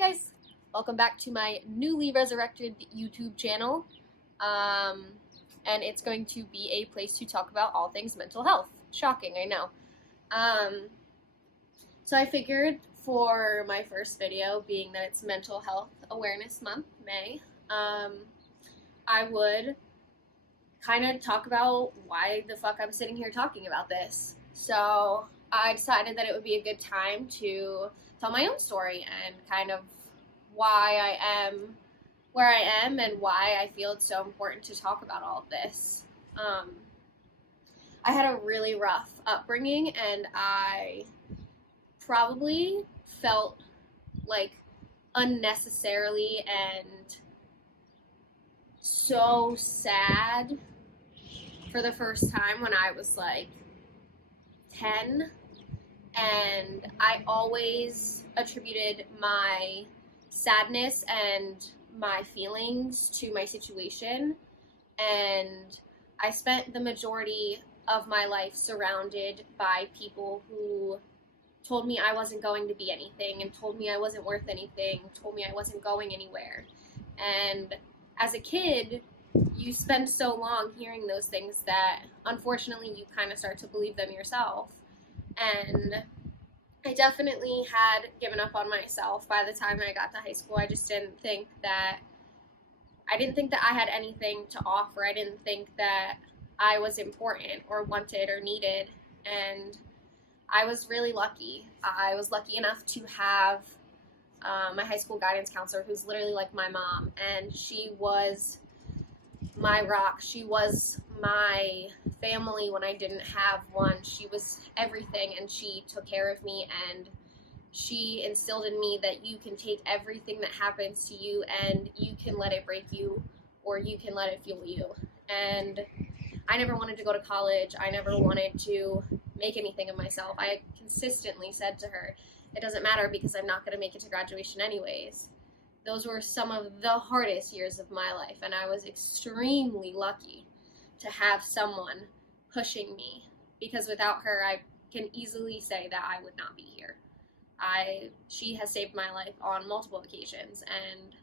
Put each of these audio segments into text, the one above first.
guys, welcome back to my newly resurrected YouTube channel, and it's going to be a place to talk about all things mental health. Shocking, I know. So I figured for my first video, being that it's Mental Health Awareness Month, May, I would kind of talk about why the fuck I'm sitting here talking about this. So I decided that it would be a good time to tell my own story and kind of why I am where I am and why I feel it's so important to talk about all of this. I had a really rough upbringing, and I probably felt like unnecessarily and so sad for the first time when I was like 10, and I always attributed my sadness and my feelings to my situation, and I spent the majority of my life surrounded by people who told me I wasn't going to be anything and told me I wasn't worth anything, told me I wasn't going anywhere. And as a kid, you spend so long hearing those things that unfortunately you kind of start to believe them yourself. And I definitely had given up on myself by the time I got to high school. I didn't think that I had anything to offer. I didn't think that I was important or wanted or needed. And I was really lucky. I was lucky enough to have my high school guidance counselor, who's literally like my mom, and she was my rock. She was my family when I didn't have one. She was everything, and she took care of me, and she instilled in me that you can take everything that happens to you and you can let it break you, or you can let it fuel you. And I never wanted to go to college. I never wanted to make anything of myself. I consistently said to her, it doesn't matter because I'm not going to make it to graduation anyways. Those were some of the hardest years of my life, and I was extremely lucky to have someone pushing me, because without her, I can easily say that I would not be here. She has saved my life on multiple occasions, and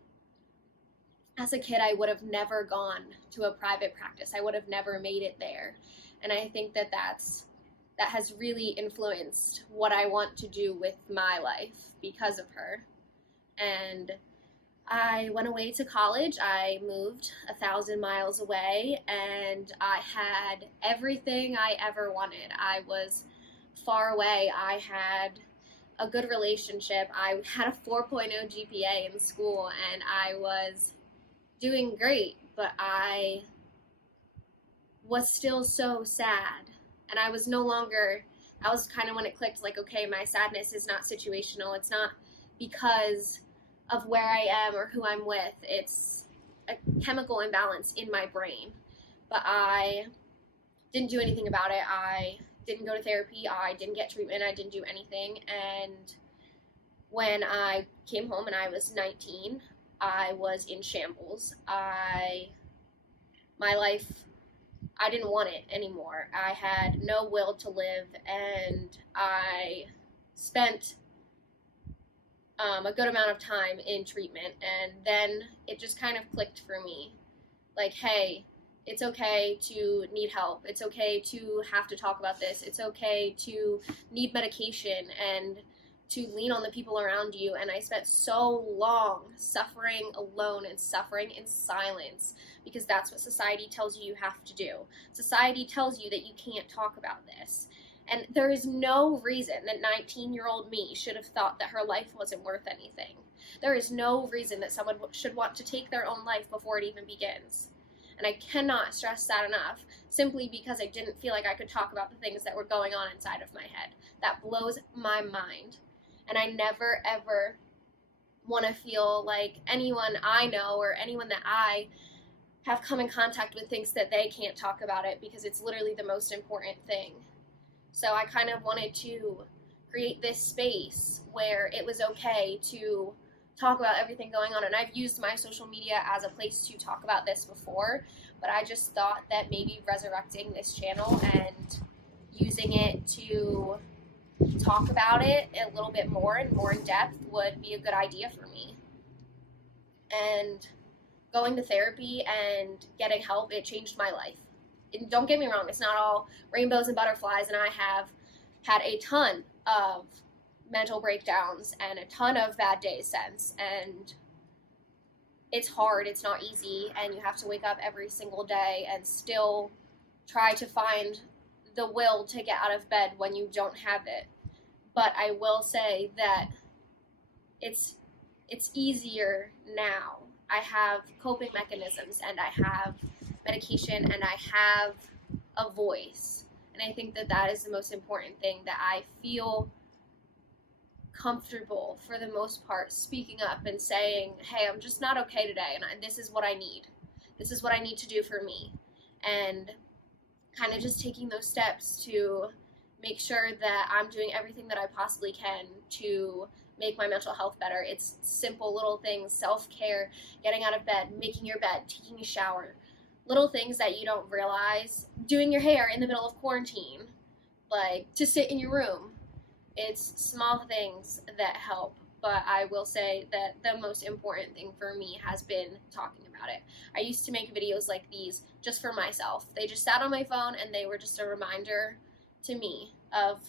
as a kid, I would have never gone to a private practice. I would have never made it there, and I think that has really influenced what I want to do with my life because of her. And I went away to college. I moved 1,000 miles away, and I had everything I ever wanted. I was far away. I had a good relationship. I had a 4.0 GPA in school, and I was doing great, but I was still so sad. And I was kind of when it clicked, like, okay, my sadness is not situational. It's not because of where I am or who I'm with. It's a chemical imbalance in my brain. But I didn't do anything about it. I didn't go to therapy. I didn't get treatment. I didn't do anything. And when I came home and I was 19, I was in shambles. My life, I didn't want it anymore. I had no will to live, and I spent a good amount of time in treatment, and then it just kind of clicked for me. Like, hey, it's okay to need help. It's okay to have to talk about this. It's okay to need medication and to lean on the people around you. And I spent so long suffering alone and suffering in silence, because that's what society tells you have to do. Society tells you that you can't talk about this. And there is no reason that 19-year-old me should have thought that her life wasn't worth anything. There is no reason that someone should want to take their own life before it even begins. And I cannot stress that enough, simply because I didn't feel like I could talk about the things that were going on inside of my head. That blows my mind. And I never, ever want to feel like anyone I know or anyone that I have come in contact with thinks that they can't talk about it, because it's literally the most important thing. So I kind of wanted to create this space where it was okay to talk about everything going on. And I've used my social media as a place to talk about this before, but I just thought that maybe resurrecting this channel and using it to talk about it a little bit more and more in depth would be a good idea for me. And going to therapy and getting help, it changed my life. And don't get me wrong, it's not all rainbows and butterflies, and I have had a ton of mental breakdowns and a ton of bad days since, and it's hard, it's not easy, and you have to wake up every single day and still try to find the will to get out of bed when you don't have it. But I will say that it's easier now. I have coping mechanisms, and I have medication, and I have a voice. And I think that that is the most important thing, that I feel comfortable for the most part speaking up and saying, hey, I'm just not okay today, and this is what I need. This is what I need to do for me. And kind of just taking those steps to make sure that I'm doing everything that I possibly can to make my mental health better. It's simple little things, self-care, getting out of bed, making your bed, taking a shower, little things that you don't realize, doing your hair in the middle of quarantine, like to sit in your room. It's small things that help, but I will say that the most important thing for me has been talking about it. I used to make videos like these just for myself. They just sat on my phone, and they were just a reminder to me of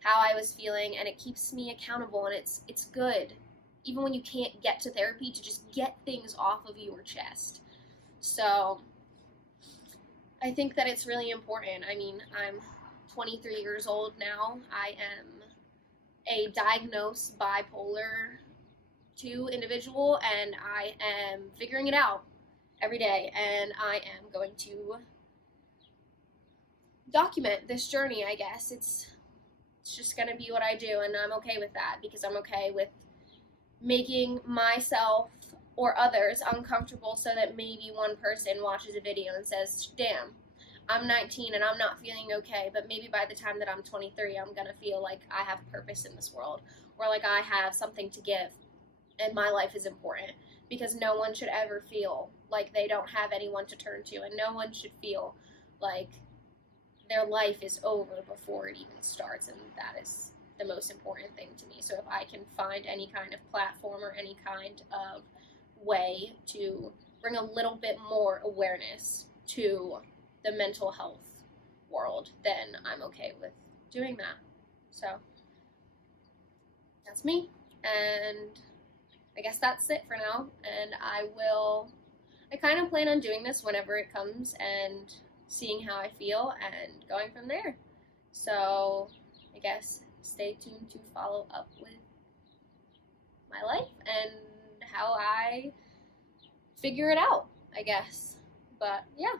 how I was feeling, and it keeps me accountable, and it's good, even when you can't get to therapy, to just get things off of your chest. So I think that it's really important. I mean, I'm 23 years old now. I am a diagnosed bipolar 2 individual, and I am figuring it out every day, and I am going to document this journey, I guess. It's just going to be what I do, and I'm okay with that, because I'm okay with making myself or others uncomfortable so that maybe one person watches a video and says, damn, I'm 19 and I'm not feeling okay, but maybe by the time that I'm 23, I'm going to feel like I have purpose in this world, or like I have something to give, and my life is important, because no one should ever feel like they don't have anyone to turn to, and no one should feel like their life is over before it even starts, and that is the most important thing to me. So if I can find any kind of platform or any kind of way to bring a little bit more awareness to the mental health world, then I'm okay with doing that. So that's me, and I guess that's it for now, and I kind of plan on doing this whenever it comes and seeing how I feel and going from there. So I guess stay tuned to follow up with my life and how I figure it out, I guess. But yeah.